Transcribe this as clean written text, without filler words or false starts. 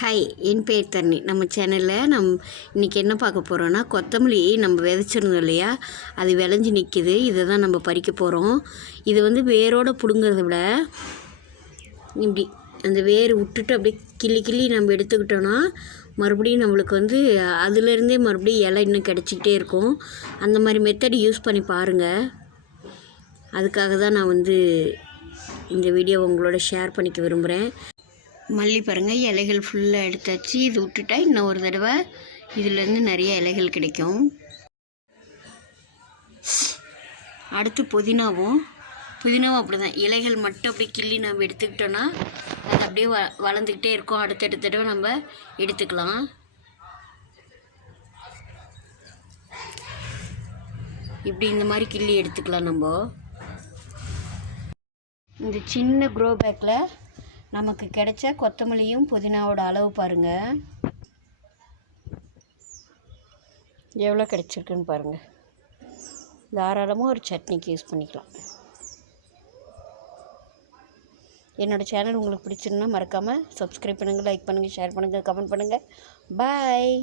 Hi, என் பேர் தண்ணி. நம்ம சேனலில் இன்றைக்கி என்ன பார்க்க போகிறோன்னா, கொத்தமல்லி நம்ம விதைச்சிருந்தோம் இல்லையா, அது விளைஞ்சி நிற்கிது. இதை தான் நம்ம பறிக்க போகிறோம். இது வந்து வேரோடு பிடுங்கிறத விட இப்படி அந்த வேர் விட்டுட்டு அப்படியே கிள்ளி நம்ம எடுத்துக்கிட்டோன்னா மறுபடியும் நம்மளுக்கு வந்து அதுலேருந்தே மறுபடியும் இலை இன்னும் கிடச்சிக்கிட்டே இருக்கும். அந்த மாதிரி மெத்தட் யூஸ் பண்ணி பாருங்கள். அதுக்காக தான் நான் வந்து இந்த வீடியோ உங்களோட ஷேர் பண்ணிக்க விரும்புகிறேன். மல்லி பாருங்கள், இலைகள் ஃபுல்லாக எடுத்தாச்சு. இது விட்டுட்டா இன்னும் ஒரு தடவை இதிலேருந்து நிறைய இலைகள் கிடைக்கும். அடுத்து புதினாவும் அப்படி தான் இலைகள் மட்டும் அப்படியே கிள்ளி நம்ம எடுத்துக்கிட்டோன்னா அது அப்படியே வளர்ந்துக்கிட்டே இருக்கும். அடுத்தடுத்த தடவை நம்ம எடுத்துக்கலாம். இப்படி இந்த மாதிரி கிள்ளி எடுத்துக்கலாம். நம்ம இந்த சின்ன க்ரோ பேக்கில் நமக்கு கிடைச்ச கொத்தமல்லியும் புதினாவோட அளவு பாருங்கள், எவ்வளோ கிடைச்சிருக்குன்னு பாருங்கள். தாராளமாக ஒரு சட்னிக்கு யூஸ் பண்ணிக்கலாம். என்னோடய சேனல் உங்களுக்கு பிடிச்சிருந்தா மறக்காமல் சப்ஸ்கிரைப் பண்ணுங்கள், லைக் பண்ணுங்கள், ஷேர் பண்ணுங்கள், கமெண்ட் பண்ணுங்கள். பாய்.